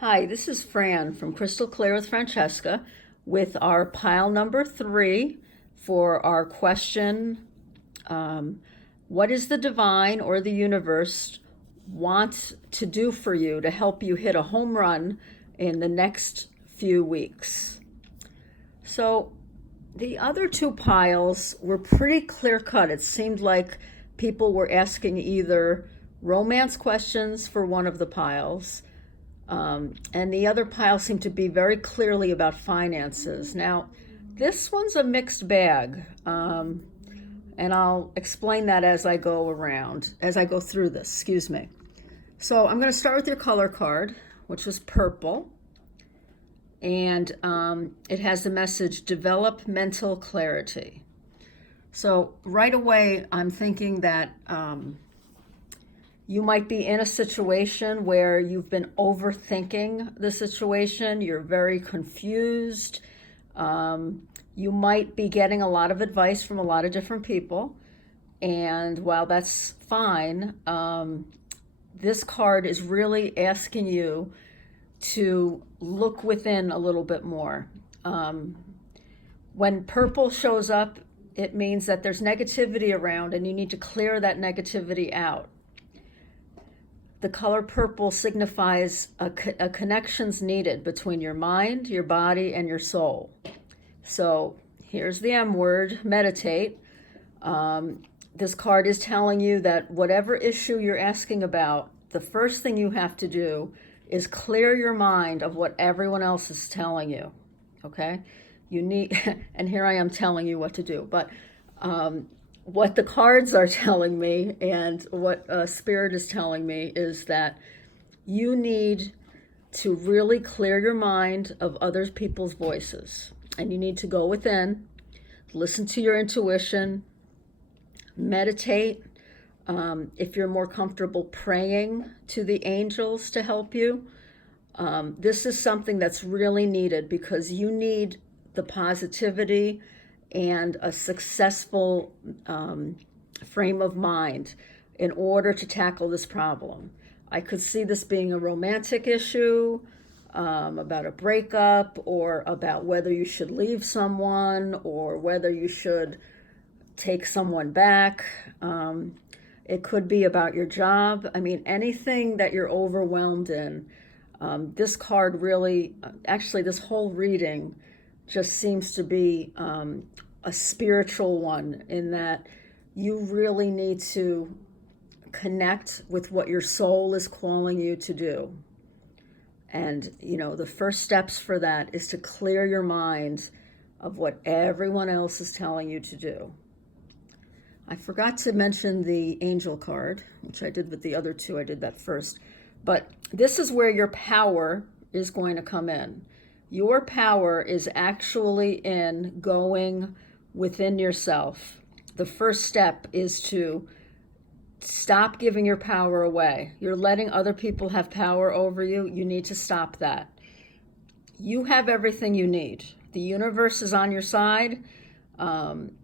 Hi, this is Fran from Crystal Clear with Francesca with our pile number 3 for our question. um, what is the divine or the universe want to do for you to help you hit a home run in the next few weeks? So the other two piles were pretty clear cut. It seemed like people were asking either romance questions for one of the piles, and the other pile seemed to be very clearly about finances. Now, this one's a mixed bag, and I'll explain that as I go through this. Excuse me. So I'm going to start with your color card, which is purple, and it has the message develop mental clarity. So right away, I'm thinking that you might be in a situation where you've been overthinking the situation, you're very confused. You might be getting a lot of advice from a lot of different people. And while that's fine, this card is really asking you to look within a little bit more. When purple shows up, it means that there's negativity around and you need to clear that negativity out. The color purple signifies a connection's needed between your mind, your body, and your soul. So here's the M word, meditate. This card is telling you that whatever issue you're asking about, the first thing you have to do is clear your mind of what everyone else is telling you. Okay? You need, and here I am telling you what to do, but what the cards are telling me and what Spirit is telling me is that you need to really clear your mind of other people's voices. And you need to go within, listen to your intuition, meditate. If you're more comfortable praying to the angels to help you, this is something that's really needed because you need the positivity and a successful frame of mind in order to tackle this problem. I could see this being a romantic issue, about a breakup, or about whether you should leave someone or whether you should take someone back. It could be about your job. I mean, anything that you're overwhelmed in. This card really, actually, this whole reading just seems to be a spiritual one in that you really need to connect with what your soul is calling you to do. And, the first steps for that is to clear your mind of what everyone else is telling you to do. I forgot to mention the angel card, which I did with the other two. I did that first. But this is where your power is going to come in. Your power is actually in going within yourself. The first step is to stop giving your power away. You're letting other people have power over you. You need to stop that. You have everything you need. The universe is on your side, and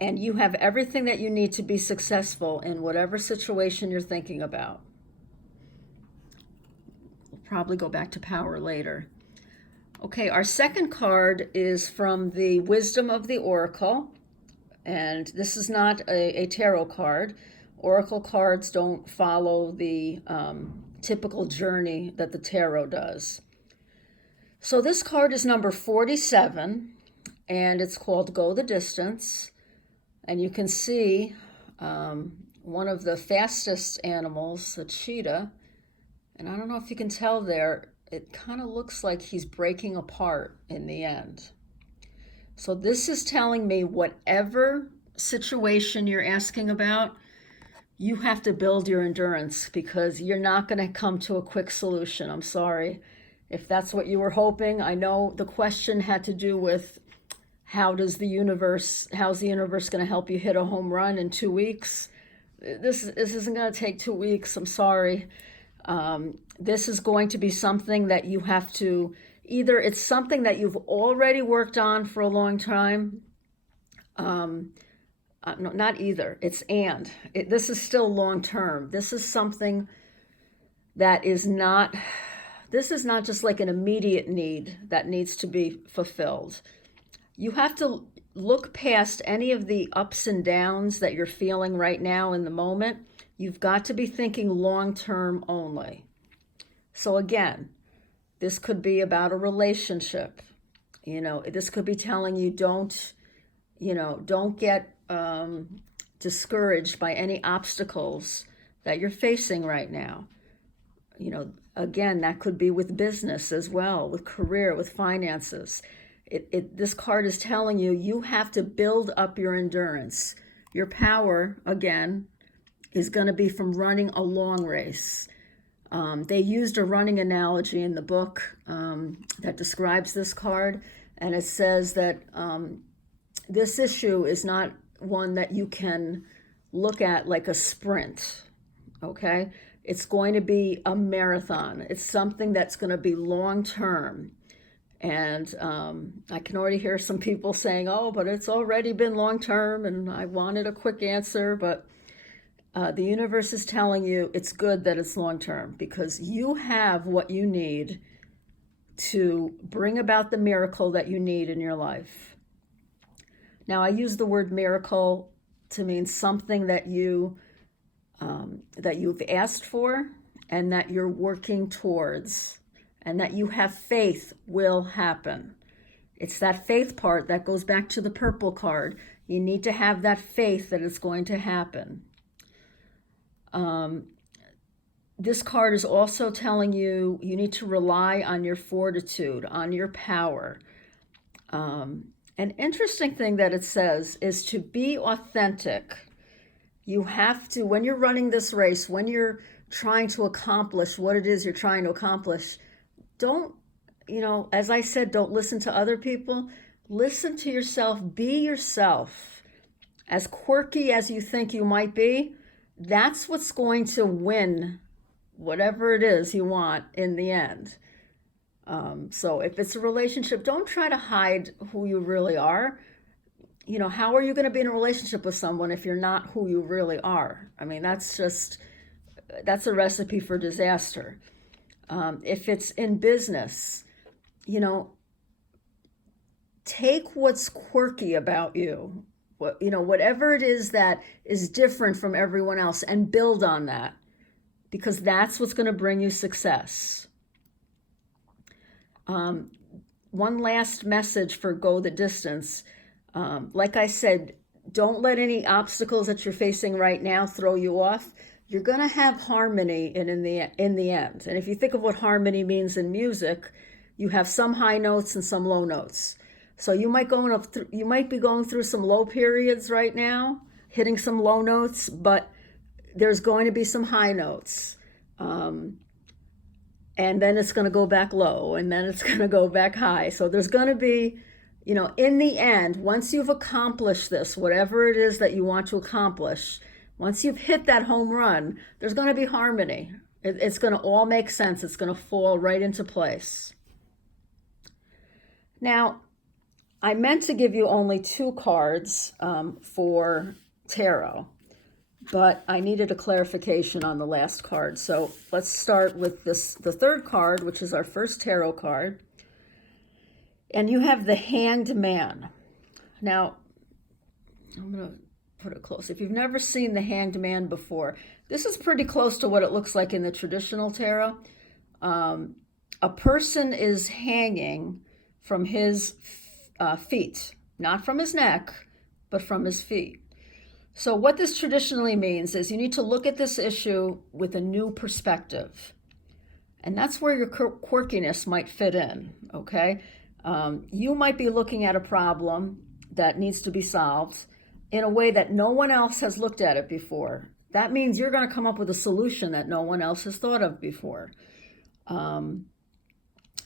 you have everything that you need to be successful in whatever situation you're thinking about. We'll probably go back to power later. Okay, our second card is from the Wisdom of the Oracle, and this is not a tarot card. Oracle cards don't follow the typical journey that the tarot does. So this card is number 47, and it's called Go the Distance. And you can see one of the fastest animals, a cheetah, and I don't know if you can tell there, it kind of looks like he's breaking apart in the end. So this is telling me whatever situation you're asking about, you have to build your endurance because you're not going to come to a quick solution. I'm sorry if that's what you were hoping. I know the question had to do with how's the universe going to help you hit a home run in 2 weeks? This isn't going to take 2 weeks. I'm sorry. This is going to be something that you have to, either it's something that you've already worked on for a long time. No, not either. It's and. This is still long term. This is something that is not this is not just like an immediate need that needs to be fulfilled. You have to look past any of the ups and downs that you're feeling right now in the moment. You've got to be thinking long term only. So again, this could be about a relationship. This could be telling you don't get discouraged by any obstacles that you're facing right now. Again, that could be with business as well, with career, with finances. This card is telling you you have to build up your endurance. Your power, again, is going to be from running a long race. They used a running analogy in the book that describes this card, and it says that this issue is not one that you can look at like a sprint, okay? It's going to be a marathon. It's something that's going to be long term. And I can already hear some people saying, oh, but it's already been long term and I wanted a quick answer. But the universe is telling you it's good that it's long term because you have what you need to bring about the miracle that you need in your life. Now, I use the word miracle to mean something that you've asked for and that you're working towards and that you have faith will happen. It's that faith part that goes back to the purple card. You need to have that faith that it's going to happen. This card is also telling you you need to rely on your fortitude, on your power. An interesting thing that it says is to be authentic. You have to, when you're running this race, when you're trying to accomplish what it is you're trying to accomplish, don't, as I said, don't listen to other people. Listen to yourself. Be yourself. As quirky as you think you might be, that's what's going to win whatever it is you want in the end. So if it's a relationship, don't try to hide who you really are. How are you going to be in a relationship with someone if you're not who you really are? I mean, that's a recipe for disaster. If it's in business, take what's quirky about you, whatever it is that is different from everyone else and build on that because that's what's going to bring you success. One last message for Go the Distance. Like I said, don't let any obstacles that you're facing right now throw you off. You're going to have harmony in the end. And if you think of what harmony means in music, you have some high notes and some low notes. So you might be going through some low periods right now, hitting some low notes, but there's going to be some high notes. And then it's going to go back low, and then it's going to go back high. So there's going to be, in the end, once you've accomplished this, whatever it is that you want to accomplish, once you've hit that home run, there's going to be harmony. It's going to all make sense. It's going to fall right into place. Now, I meant to give you only 2 cards for tarot, but I needed a clarification on the last card. So let's start with the third card, which is our first tarot card. And you have the Hanged Man. Now, I'm going to put it close. If you've never seen the Hanged Man before, this is pretty close to what it looks like in the traditional tarot. A person is hanging from his feet, not from his neck, but from his feet. So what this traditionally means is you need to look at this issue with a new perspective. And that's where your quirkiness might fit in, okay? You might be looking at a problem that needs to be solved in a way that no one else has looked at it before. That means you're going to come up with a solution that no one else has thought of before.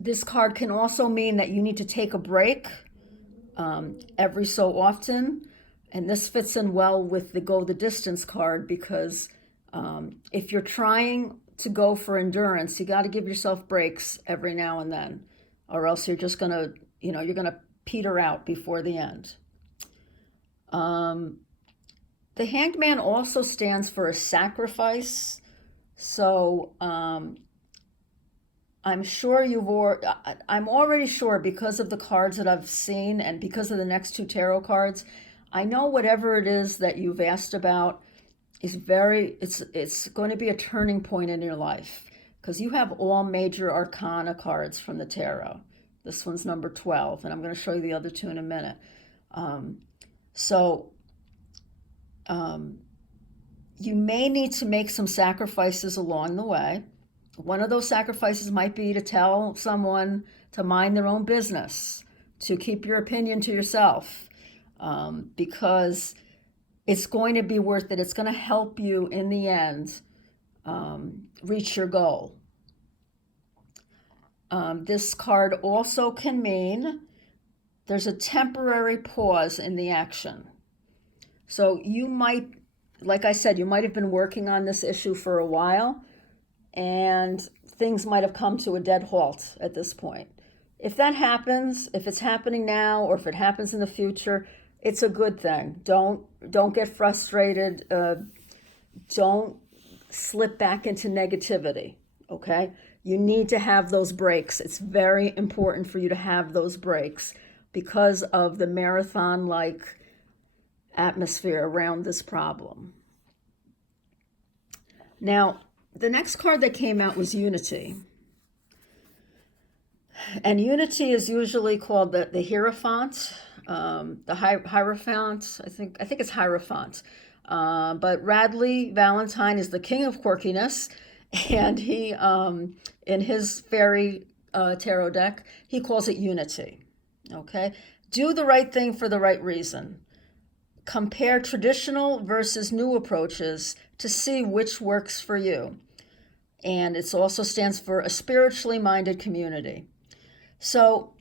This card can also mean that you need to take a break every so often. And this fits in well with the Go the Distance card because if you're trying to go for endurance, you got to give yourself breaks every now and then, or else you're just going to, you're going to peter out before the end. The Hanged Man also stands for a sacrifice. So I'm I'm sure I'm already sure because of the cards that I've seen and because of the next two tarot cards, I know whatever it is that you've asked about it's going to be a turning point in your life because you have all major arcana cards from the tarot. This one's number 12, and I'm going to show you the other two in a minute. So you may need to make some sacrifices along the way. One of those sacrifices might be to tell someone to mind their own business, to keep your opinion to yourself, because it's going to be worth it. It's going to help you in the end reach your goal. This card also can mean there's a temporary pause in the action. So you might, like I said, you might have been working on this issue for a while, and things might have come to a dead halt at this point. If that happens, if it's happening now or if it happens in the future, it's a good thing. Don't get frustrated. Don't slip back into negativity, okay? You need to have those breaks. It's very important for you to have those breaks because of the marathon-like atmosphere around this problem. Now, the next card that came out was Unity. And Unity is usually called the Hierophant, the Hierophant. I think it's Hierophant. But Radley Valentine is the king of quirkiness, and he, in his fairy tarot deck, he calls it Unity. Okay? Do the right thing for the right reason. Compare traditional versus new approaches to see which works for you. And it also stands for a spiritually minded community. So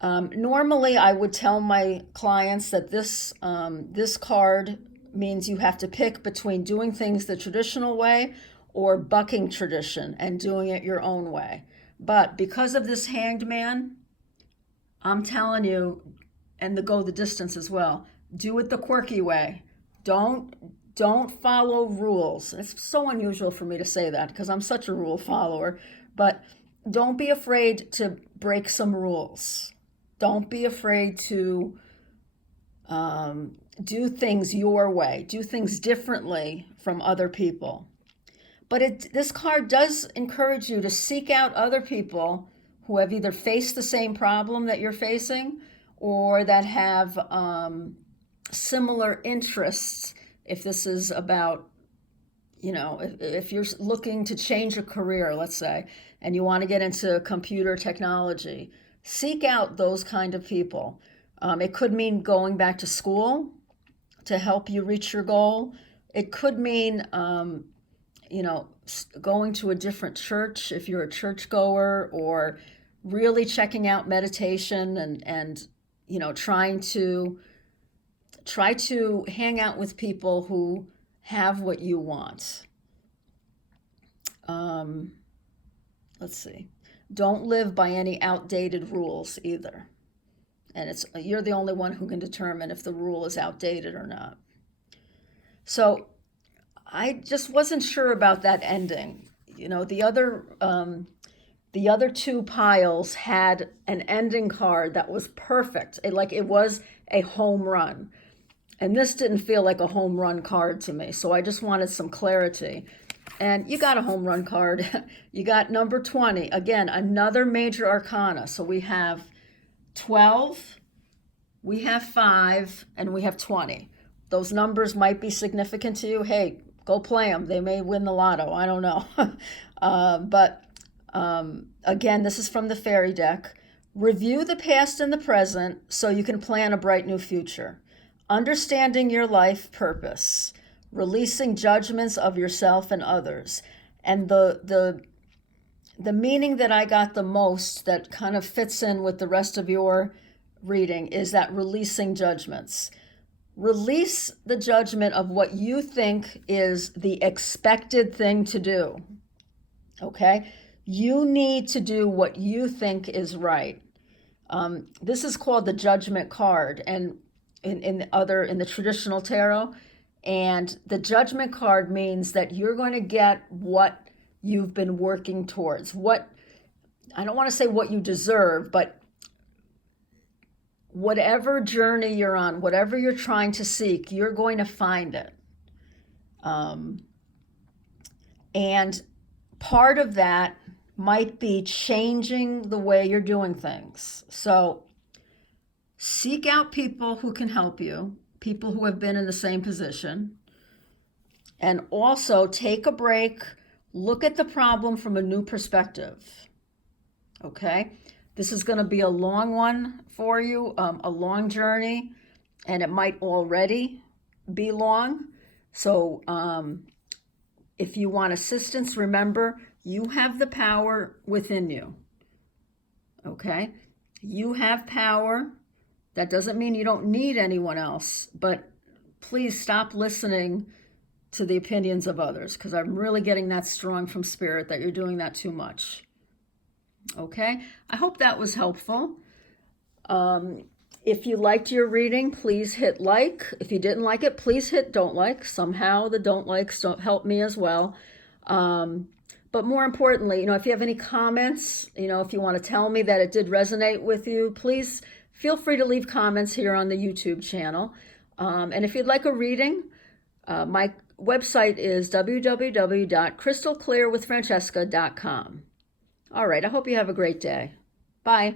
normally I would tell my clients that this card means you have to pick between doing things the traditional way or bucking tradition and doing it your own way. But because of this Hanged Man, I'm telling you, and go the distance as well, do it the quirky way. Don't follow rules. It's so unusual for me to say that because I'm such a rule follower, but don't be afraid to break some rules. Don't be afraid to do things your way, do things differently from other people. But this card does encourage you to seek out other people who have either faced the same problem that you're facing or that have similar interests. If this is about, if you're looking to change a career, let's say, and you want to get into computer technology, seek out those kind of people. It could mean going back to school to help you reach your goal. It could mean, going to a different church if you're a churchgoer, or really checking out meditation and try to hang out with people who have what you want. Let's see. Don't live by any outdated rules either. And you're the only one who can determine if the rule is outdated or not. So I just wasn't sure about that ending. The other two piles had an ending card that was perfect. It was a home run. And this didn't feel like a home run card to me. So I just wanted some clarity. And you got a home run card. You got number 20. Again, another major arcana. So we have 12, we have 5, and we have 20. Those numbers might be significant to you. Hey, go play them. They may win the lotto. I don't know. But again, this is from the fairy deck. Review the past and the present so you can plan a bright new future. Understanding your life purpose. Releasing judgments of yourself and others. And the meaning that I got the most that kind of fits in with the rest of your reading is that releasing judgments. Release the judgment of what you think is the expected thing to do. Okay? You need to do what you think is right. This is called the Judgment card, and in the traditional tarot. And the Judgment card means that you're going to get what you've been working towards, what I don't want to say what you deserve, but whatever journey you're on, whatever you're trying to seek, you're going to find it. And part of that might be changing the way you're doing things. So seek out people who can help you, people who have been in the same position, and also take a break, look at the problem from a new perspective. Okay? This is going to be a long one for you, a long journey, and it might already be long. So if you want assistance, remember, you have the power within you. Okay? You have power. That doesn't mean you don't need anyone else, but please stop listening to the opinions of others, because I'm really getting that strong from Spirit that you're doing that too much. Okay? I hope that was helpful. If you liked your reading, please hit like. If you didn't like it, please hit don't like. Somehow the don't likes don't help me as well. But more importantly, if you have any comments, if you want to tell me that it did resonate with you, please feel free to leave comments here on the YouTube channel. And if you'd like a reading, my website is www.crystalclearwithfrancesca.com. All right, I hope you have a great day. Bye.